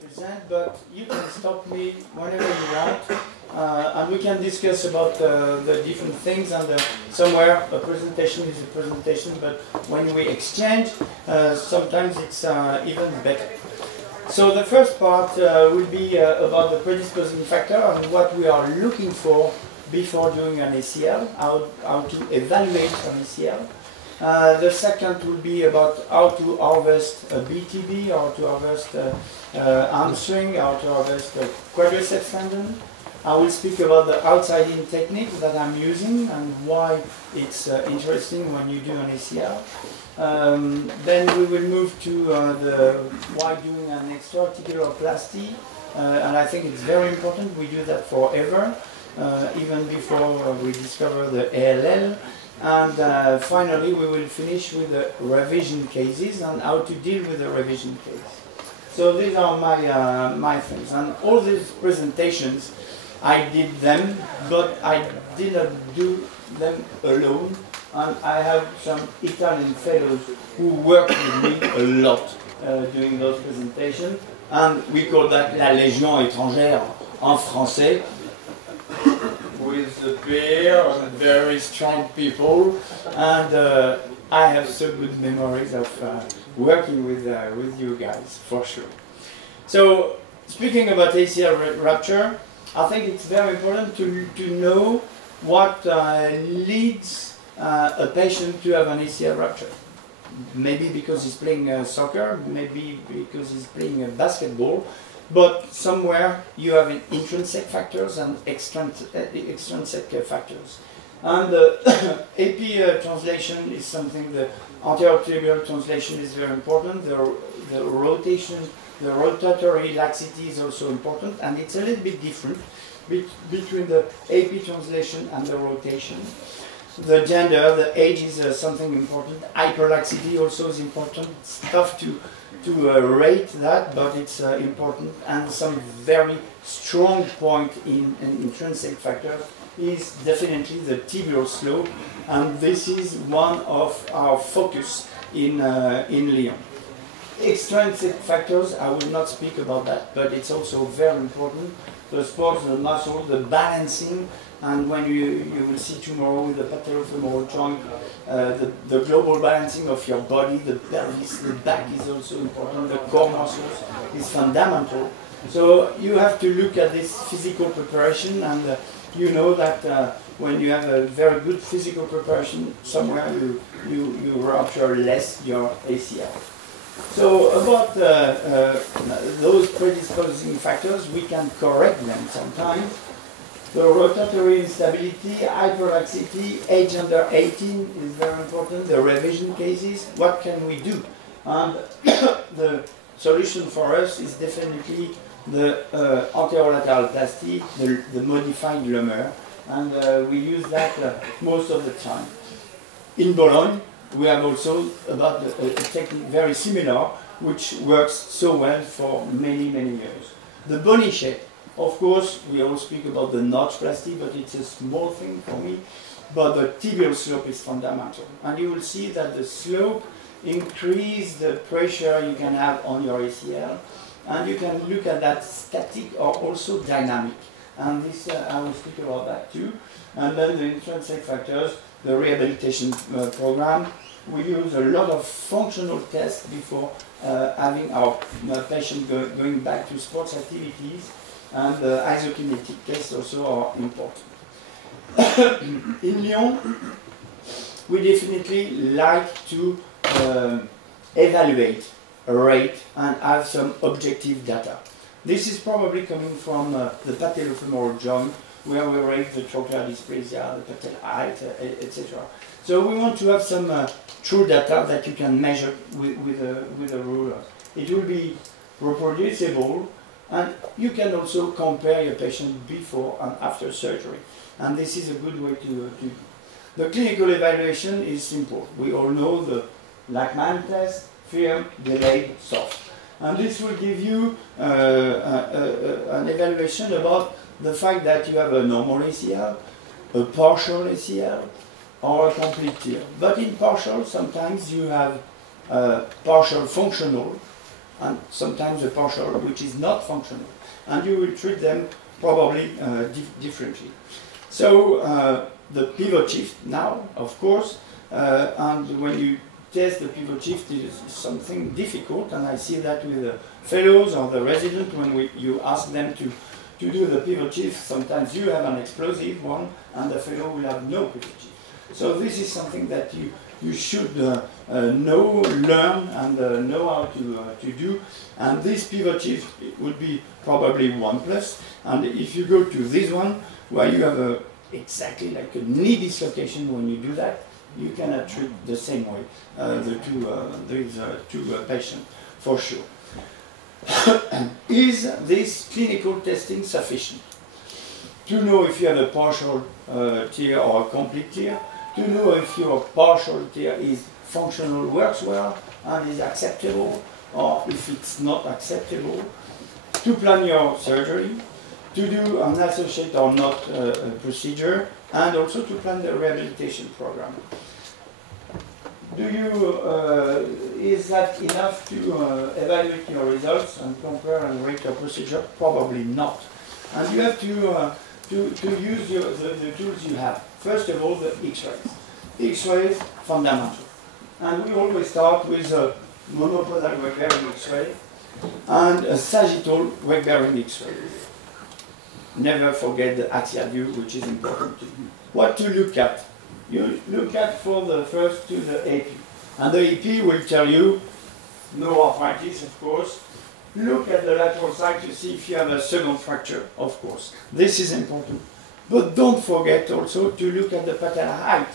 present, but you can stop me whenever you want, and we can discuss about the different things. And somewhere a presentation is a presentation, but when we exchange, sometimes it's even better. So the first part will be about the predisposing factor and what we are looking for before doing an ACL, how to evaluate an ACL. The second will be about how to harvest a BTB, how to harvest hamstring, how to harvest a quadriceps tendon. I will speak about the outside-in technique that I'm using and why it's interesting when you do an ACL. Then we will move to why doing an extra-articuloplasty, and I think it's very important. We do that forever, even before we discover the ALL. And finally, we will finish with the revision cases and how to deal with the revision case. So these are my things. And all these presentations, I did them, but I didn't do them alone. And I have some Italian fellows who work with me a lot doing those presentations. And we call that la Légion étrangère en français. With the pair and very strong people, and I have so good memories of working with you guys, for sure. So, speaking about ACL rupture, I think it's very important to know what leads a patient to have an ACL rupture. Maybe because he's playing soccer, maybe because he's playing basketball, but somewhere you have intrinsic factors and extrinsic factors. And the AP translation is something, the anterior tibial translation is very important, the rotation, the rotatory laxity is also important, and it's a little bit different between the AP translation and the rotation. The gender, the age is something important, hyperlaxity also is important. It's tough to rate that, but it's important. And some very strong point in intrinsic factors is definitely the tibial slope, and this is one of our focus in Lyon. Extrinsic factors, I will not speak about that, but it's also very important. The sports, the muscle, the balancing, and when you will see tomorrow with the patellofemoral joint, the global balancing of your body, the pelvis, the back is also important, the core muscles is fundamental. So you have to look at this physical preparation, and you know that when you have a very good physical preparation, somewhere you rupture less your ACL. So about those predisposing factors, we can correct them sometimes. The rotatory instability, hyperlaxity, age under 18 is very important. The revision cases, what can we do? And the solution for us is definitely the anterolateralplasty, the modified Lemur, and we use that most of the time. In Bologna, we have also about a technique very similar, which works so well for many, many years. The bony shape. Of course, we all speak about the notchplasty, but it's a small thing for me. But the tibial slope is fundamental. And you will see that the slope increases the pressure you can have on your ACL. And you can look at that static or also dynamic. And this, I will speak about that too. And then the intrinsic factors, the rehabilitation program. We use a lot of functional tests before having our patient going back to sports activities. And the isokinetic tests also are important. In Lyon, we definitely like to evaluate, rate, and have some objective data. This is probably coming from the patellofemoral joint, where we rate the trochlear dysplasia, the patella height, etc. So we want to have some true data that you can measure with a ruler. It will be reproducible, and you can also compare your patient before and after surgery. And this is a good way to do. The clinical evaluation is simple. We all know the Lachman test, firm, delayed, soft. And this will give you an evaluation about the fact that you have a normal ACL, a partial ACL, or a complete tear. But in partial, sometimes you have partial functional, and sometimes a partial which is not functional. And you will treat them probably differently. So the pivot shift now, of course, and when you test the pivot shift, it is something difficult, and I see that with the fellows or the residents when you ask them to do the pivot shift. Sometimes you have an explosive one, and the fellow will have no pivot shift. So this is something that you should know, learn, and know how to do. And this pivot shift would be probably 1+. And if you go to this one, where you have exactly like a knee dislocation when you do that, you cannot treat the same way these two patients, for sure. Is this clinical testing sufficient? To know if you have a partial tear or a complete tear, to know if your partial tear is functional, works well, and is acceptable, or if it's not acceptable, to plan your surgery, to do an associate or not procedure, and also to plan the rehabilitation program. Is that enough to evaluate your results and compare and rate your procedure? Probably not. And you have to use the tools you have. First of all, the X-rays. X-rays, fundamental. And we always start with a monopodal weight-bearing X-ray and a sagittal weight-bearing X-ray. Never forget the axial view, which is important to you. What to look at? You look at for the first to the AP. And the AP will tell you, no arthritis, of course. Look at the lateral side to see if you have a second fracture, of course. This is important. But don't forget also to look at the patellar height.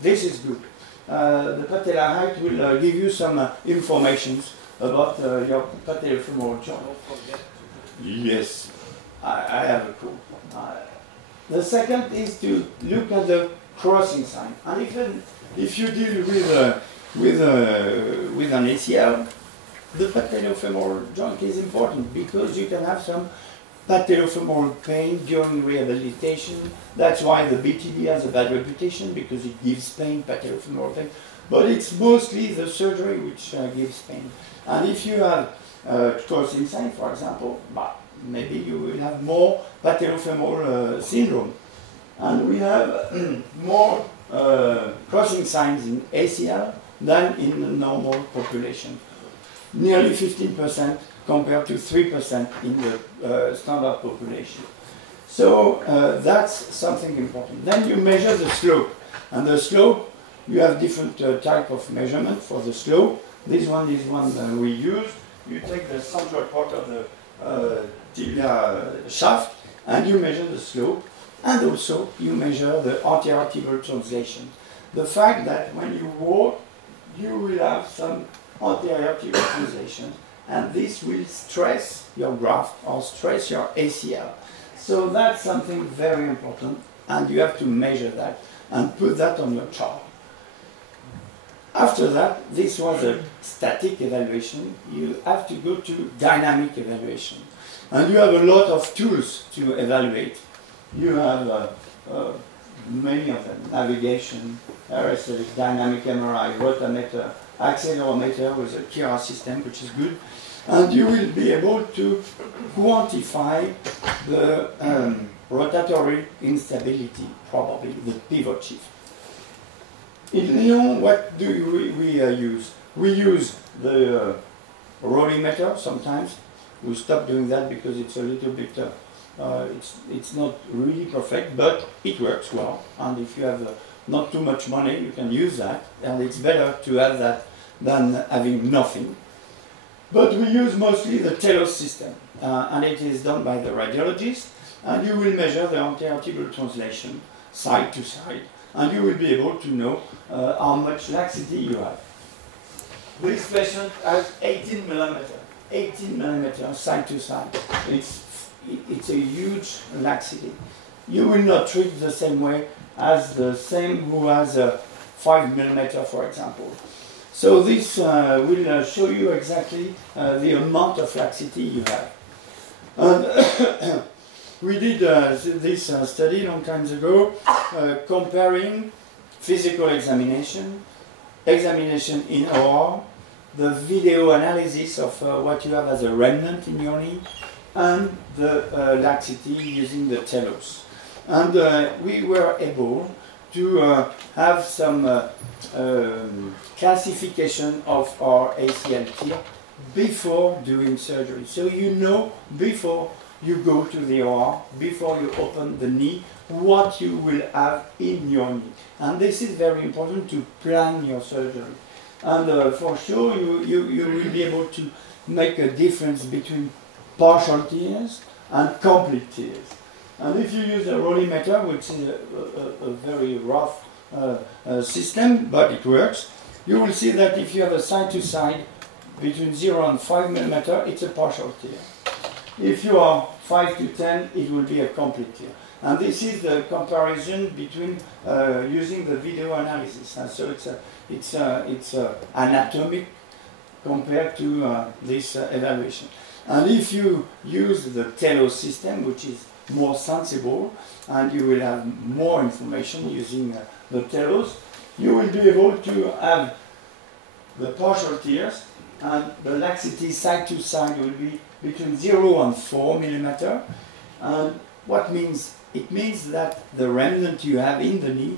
This is good. The patellar height will give you some information about your patellofemoral joint. Yes, I have a clue. The second is to look at the crossing sign. And even if you deal with an ACL, the patellofemoral joint is important because you can have some patellofemoral pain during rehabilitation. That's why the BTD has a bad reputation, because it gives pain, patellofemoral pain. But it's mostly the surgery which gives pain. And if you have crossing sign, for example, maybe you will have more patellofemoral syndrome. And we have more crossing signs in ACL than in the normal population. Nearly 15% compared to 3% in the standard population. So that's something important. Then you measure the slope. And the slope, you have different type of measurement for the slope. This one is one that we use. You take the central part of the tibia shaft and you measure the slope. And also you measure the anterior tibial translation. The fact that when you walk, you will have some anterior tibial translation, and this will stress your graft or stress your ACL. So that's something very important, and you have to measure that and put that on your chart. After that, this was a static evaluation. You have to go to dynamic evaluation. And you have a lot of tools to evaluate. You have many of them: navigation, aerostatic, dynamic MRI, rotameter, accelerometer with a Kira system, which is good. And you will be able to quantify the rotatory instability, probably, the pivot shift. In Lyon, what do we use? We use the rolling meter sometimes. We stop doing that because it's a little bit, it's not really perfect, but it works well. And if you have not too much money, you can use that. And it's better to have that than having nothing. But we use mostly the Telos system. And it is done by the radiologist. And you will measure the anterior tibial translation side to side. And you will be able to know how much laxity you have. This patient has 18 millimeter side to side. It's a huge laxity. You will not treat the same way as the same who has a 5 millimeter, for example. So this will show you exactly the amount of laxity you have. And we did this study a long time ago, comparing physical examination, examination in OR, the video analysis of what you have as a remnant in your knee, and the laxity using the telos. And we were able to have some classification of our ACL tear before doing surgery. So you know before you go to the OR, before you open the knee, what you will have in your knee. And this is very important to plan your surgery. And for sure you will be able to make a difference between partial tears and complete tears. And if you use a rollimeter, which is a very rough system, but it works, you will see that if you have a side-to-side between 0 and 5 mm, it's a partial tear. If you are 5 to 10, it will be a complete tear. And this is the comparison between using the video analysis. And so it's anatomic compared to this evaluation. And if you use the telos system, which is more sensible, and you will have more information using the telos, you will be able to have the partial tears, and the laxity side to side will be between 0 and 4 mm. And what means? It means that the remnant you have in the knee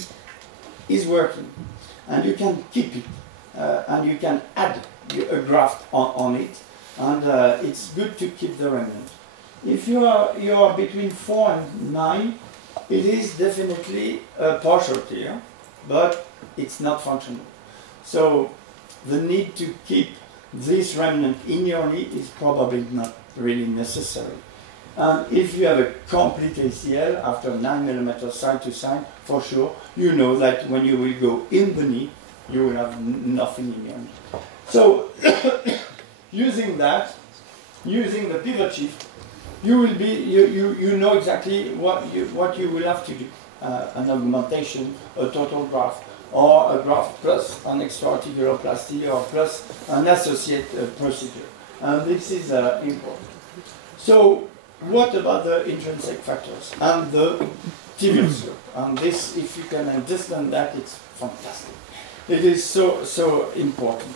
is working, and you can keep it, and you can add a graft on it, and it's good to keep the remnant. If you are between 4 and 9, it is definitely a partial tear, but it's not functional. So the need to keep this remnant in your knee is probably not really necessary. And if you have a complete ACL after 9 mm side to side, for sure, you know that when you will go in the knee, you will have nothing in your knee. So using that, using the pivot shift, you will be you know exactly what you will have to do. An augmentation, a total graft, or a graft plus an extra-articuloplasty, or plus an associated procedure. And this is important. So what about the intrinsic factors and the tibial slope? And this, if you can understand that, it's fantastic. It is so important.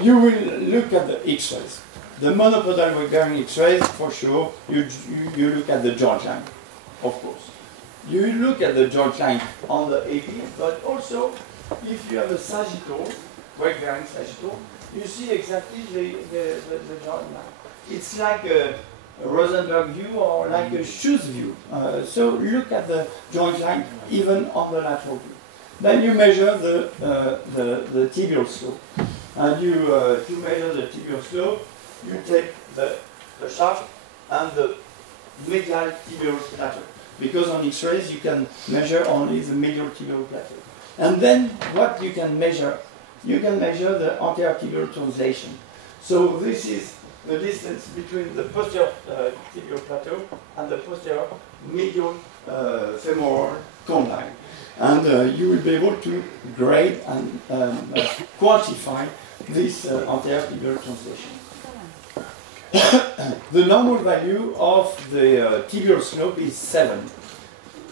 You will look at the X-rays. The monopodal recurring X-rays, for sure, you look at the joint line, of course. You look at the joint line on the AP, but also, if you have a sagittal, weight-bearing sagittal, you see exactly the joint line. It's like a Rosenberg view or like a shoes view. So look at the joint line even on the lateral view. Then you measure the tibial slope. And to measure the tibial slope, you take the shaft and the medial tibial plateau. Because on X-rays you can measure only the medial tibial plateau. And then what you can measure the anterior tibial translation. So this is the distance between the posterior tibial plateau and the posterior medial femoral condyle. And you will be able to grade and quantify this anterior tibial translation. The normal value of the tibial slope is 7.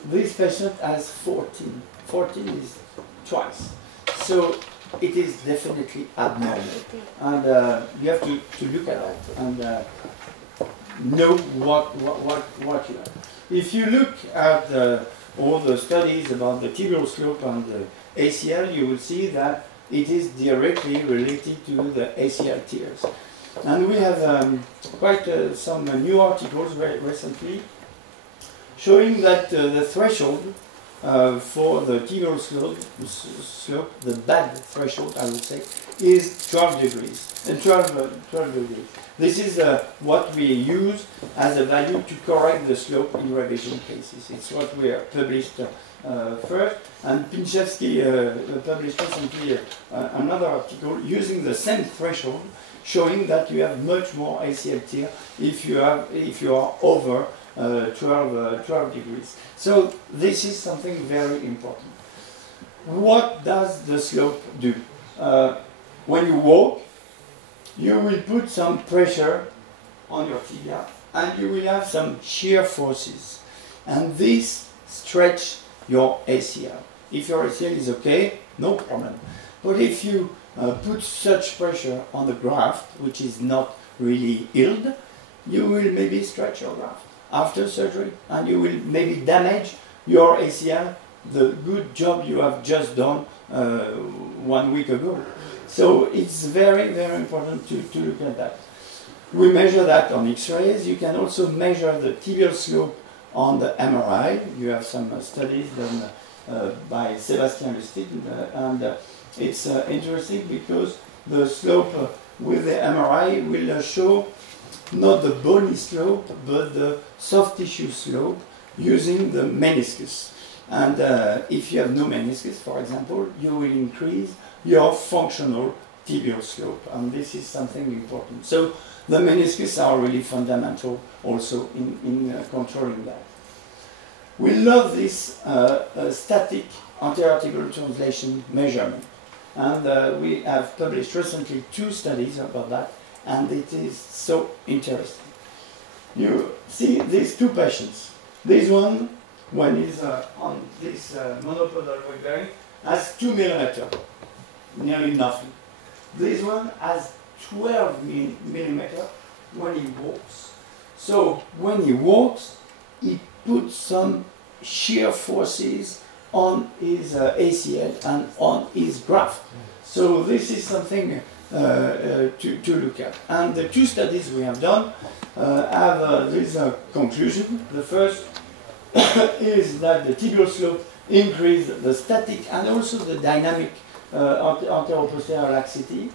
This patient has 14. 14 is twice. So it is definitely abnormal. And you have to look at that and know what you have. If you look at all the studies about the tibial slope and the ACL, you will see that it is directly related to the ACL tears. And we have quite some new articles very recently showing that the threshold for the tibial slope, the bad threshold, I would say, is 12 degrees. 12 degrees. This is what we use as a value to correct the slope in revision cases. It's what we published first, and Pinchevsky published recently another article using the same threshold, showing that you have much more ACL tear if you are over 12 degrees. So this is something very important. What does the slope do? When you walk, you will put some pressure on your tibia, and you will have some shear forces, and this stretch your ACL. If your ACL is okay, no problem. But if you put such pressure on the graft, which is not really healed, you will maybe stretch your graft after surgery, and you will maybe damage your ACL, the good job you have just done 1 week ago. So it's very, very important to look at that. We measure that on X-rays. You can also measure the tibial slope on the MRI. You have some studies done by Sébastien Lustig, and it's interesting because the slope with the MRI will show not the bony slope, but the soft tissue slope using the meniscus. And if you have no meniscus, for example, you will increase your functional tibial slope, and this is something important. So the meniscus are really fundamental also in controlling that. We love this static anterior tibial translation measurement, and we have published recently 2 studies about that, and it is so interesting. You see these 2 patients. This one is on this monopodal weight bearing, has 2 millimeters, nearly nothing. This one has 12 millimeters when he walks. So when he walks, he puts some shear forces on his ACL and on his graft. So this is something to look at. And the 2 studies we have done have this conclusion. The first is that the tibial slope increases the static and also the dynamic anteroposterior laxity,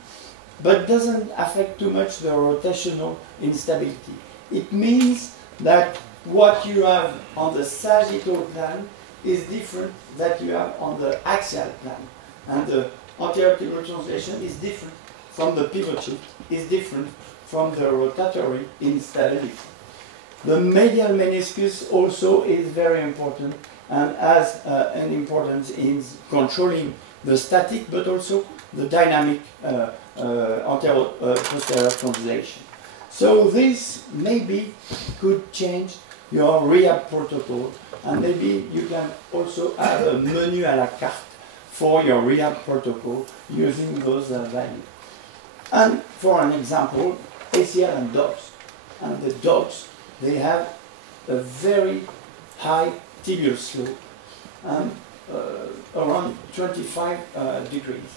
but doesn't affect too much the rotational instability. It means that what you have on the sagittal plane is different that you have on the axial plane, and the anterior tibial translation is different from the pivotal, is different from the rotatory instability. The medial meniscus also is very important and has an importance in controlling the static but also the dynamic anteroposterior translation. So this maybe could change your rehab protocol, and maybe you can also have a menu à la carte for your rehab protocol using those values. And for an example, ACL and dogs. And the dogs, they have a very high tibial slope, and around 25 degrees.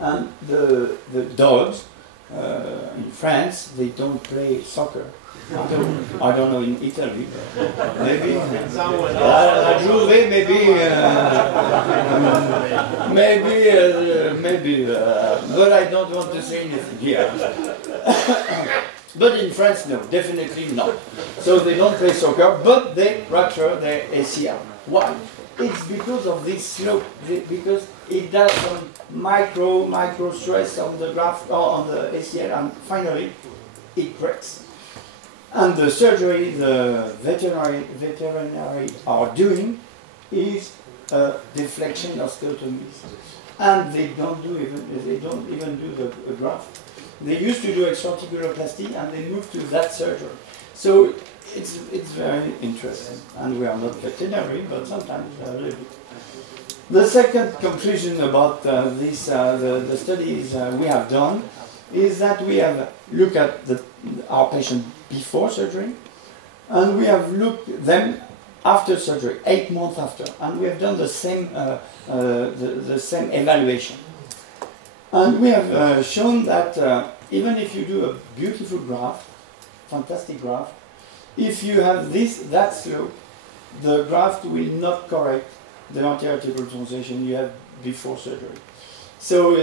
And the dogs in France, they don't play soccer. I don't know in Italy. Maybe La Juve, maybe, but I don't want to say anything here. But in France, no, definitely not. So they don't play soccer, but they rupture their ACL. Why? It's because of this slope, because it does some micro stress on the graft or on the ACL, and finally it breaks. And the surgery the veterinary are doing is a deflection of scotomies, and they don't even do the graft. They used to do extraarticuloplasty, and they moved to that surgery. So it's very interesting, and we are not veterinary, but sometimes a little bit. The second conclusion about the studies we have done is that we have looked at our patient before surgery, and we have looked at them after surgery, 8 months after, and we have done the same evaluation. And we have shown that even if you do a beautiful graft, fantastic graft, if you have that slope, the graft will not correct the anterior tibial translation you had before surgery. So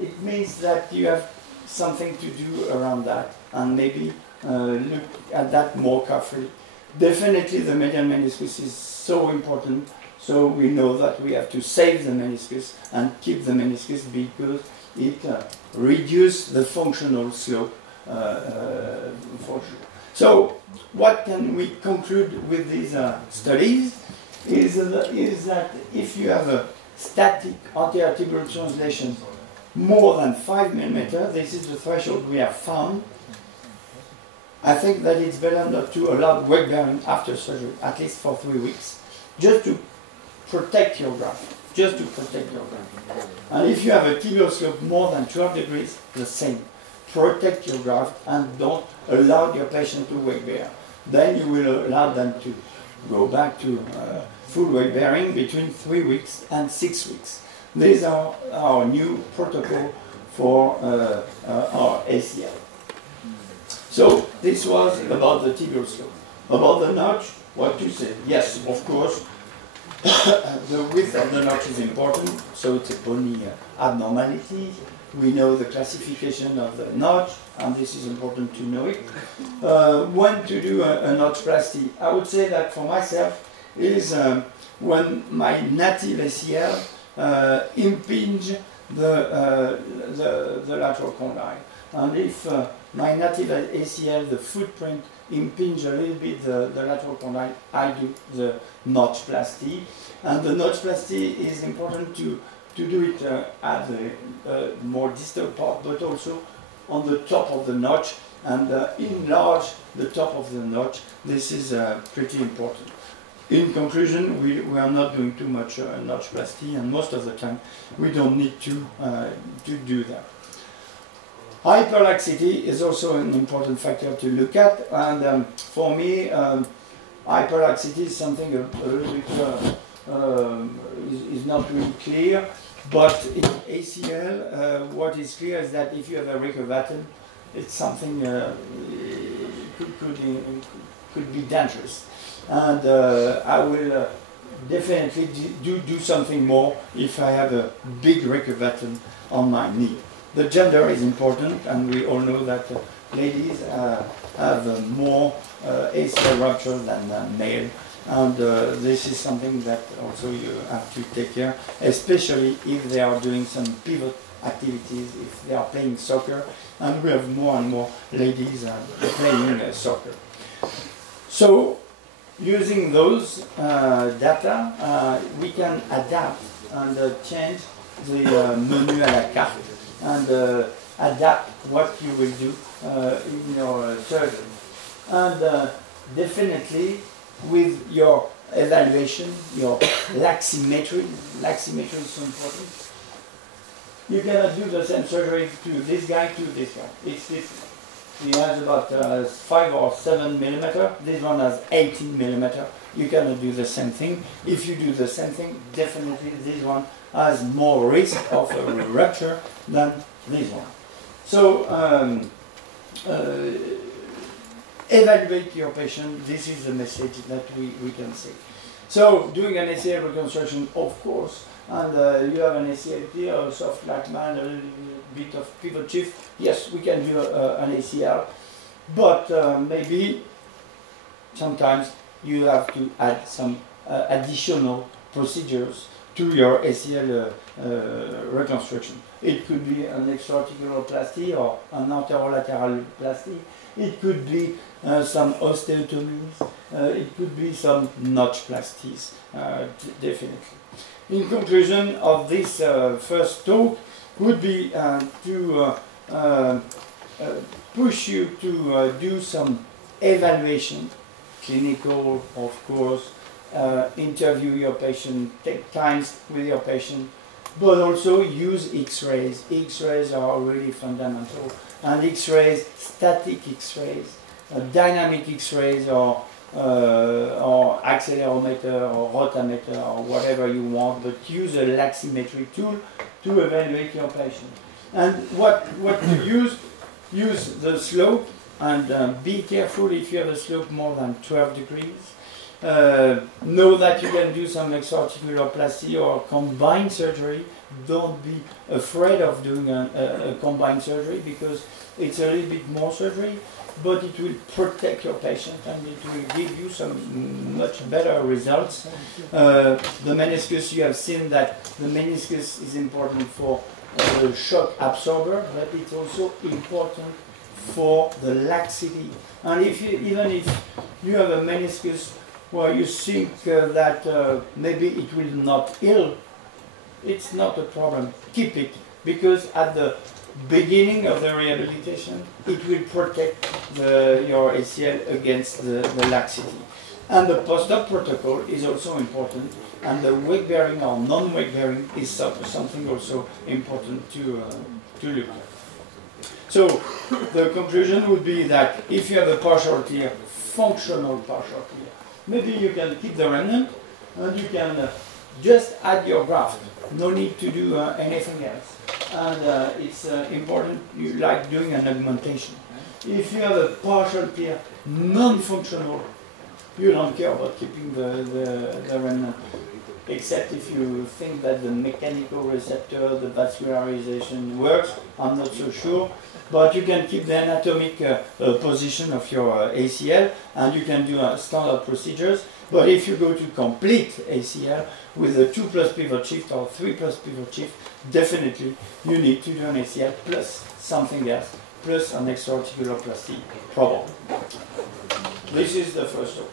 it means that you have something to do around that, and maybe look at that more carefully. Definitely the medial meniscus is so important, so we know that we have to save the meniscus and keep the meniscus because it reduces the functional slope. So what can we conclude with these studies is that if you have a static anterior tibial translation more than 5 millimeters, this is the threshold we have found, I think that it's better not to allow weight bearing after surgery, at least for 3 weeks, just to protect your graft, just to protect your graft. And if you have a tibial slope more than 12 degrees, the same. Protect your graft and don't allow your patient to weight bear. Then you will allow them to go back to full weight bearing between 3 weeks and 6 weeks. These are our new protocol for our ACL. So this was about the tibial slope. About the notch, what to say? Yes, of course, the width of the notch is important, so it's a bony abnormality. We know the classification of the notch, and this is important to know it. When to do a notchplasty, I would say that for myself is when my native ACL impinge the lateral condyle. And if my native ACL, the footprint, impinge a little bit the lateral condyle, I do the notchplasty. And the notchplasty is important to do it at the more distal part, but also on the top of the notch, and enlarge the top of the notch. This is pretty important. In conclusion, we are not doing too much notchplasty, and most of the time we don't need to do that. Hyperlaxity is also an important factor to look at, and for me, hyperlaxity is something a little bit is not really clear. But in ACL, what is clear is that if you have a recurvatum, it's something could be dangerous. And I will definitely do something more if I have a big recurvatum on my knee. The gender is important, and we all know that ladies have more ACL rupture than male. And this is something that also you have to take care, especially if they are doing some pivot activities, if they are playing soccer, and we have more and more ladies playing soccer. So, using those data, we can adapt and change the menu à la carte and adapt what you will do in your surgery. And definitely, with your evaluation, your laximetry is so important. You cannot do the same surgery to this guy, to this guy. It's different. He has about 5 or 7 millimeter. This one has 18 millimeter. You cannot do the same thing. If you do the same thing, definitely this one has more risk of a rupture than this one. So, evaluate your patient. This is the message that we can say. So, doing an ACL reconstruction, of course, and you have an ACL here, a soft lag band, a little bit of pivot shift. Yes, we can do an ACL, but maybe sometimes you have to add some additional procedures to your ACL reconstruction. It could be an extra-articular or an anterolateral plasty. It could be some osteotomies. It could be some notchplasties, definitely. In conclusion of this first talk would be to push you to do some evaluation, clinical, of course, interview your patient, take times with your patient, but also use X-rays. X-rays are really fundamental. And X-rays, static X-rays, dynamic X-rays, or accelerometer or rotameter or whatever you want, but use a laximetry tool to evaluate your patient. And what you use the slope, and be careful if you have a slope more than 12 degrees. Know that you can do some extra-articuloplasty or combined surgery. Don't be afraid of doing a combined surgery, because it's a little bit more surgery, but it will protect your patient and it will give you some much better results. The meniscus, you have seen that the meniscus is important for the shock absorber, but it's also important for the laxity. And even if you have a meniscus where you think that maybe it will not heal, it's not a problem. Keep it, because at the beginning of the rehabilitation, it will protect your ACL against the laxity. And the post-op protocol is also important, and the weight-bearing or non-weight-bearing is something also important to look at. So the conclusion would be that if you have a partial tear, functional partial tear, maybe you can keep the remnant and you can just add your graft. No need to do anything else. And it's important, you like doing an augmentation. If you have a partial tear, non-functional, you don't care about keeping the remnant, except if you think that the mechanical receptor, the vascularization works. I'm not so sure. But you can keep the anatomic position of your ACL, and you can do standard procedures. But if you go to complete ACL with a 2+ pivot shift or 3+ pivot shift, definitely you need to do an ACL plus something else, plus an extra articuloplasty problem. This is the first one.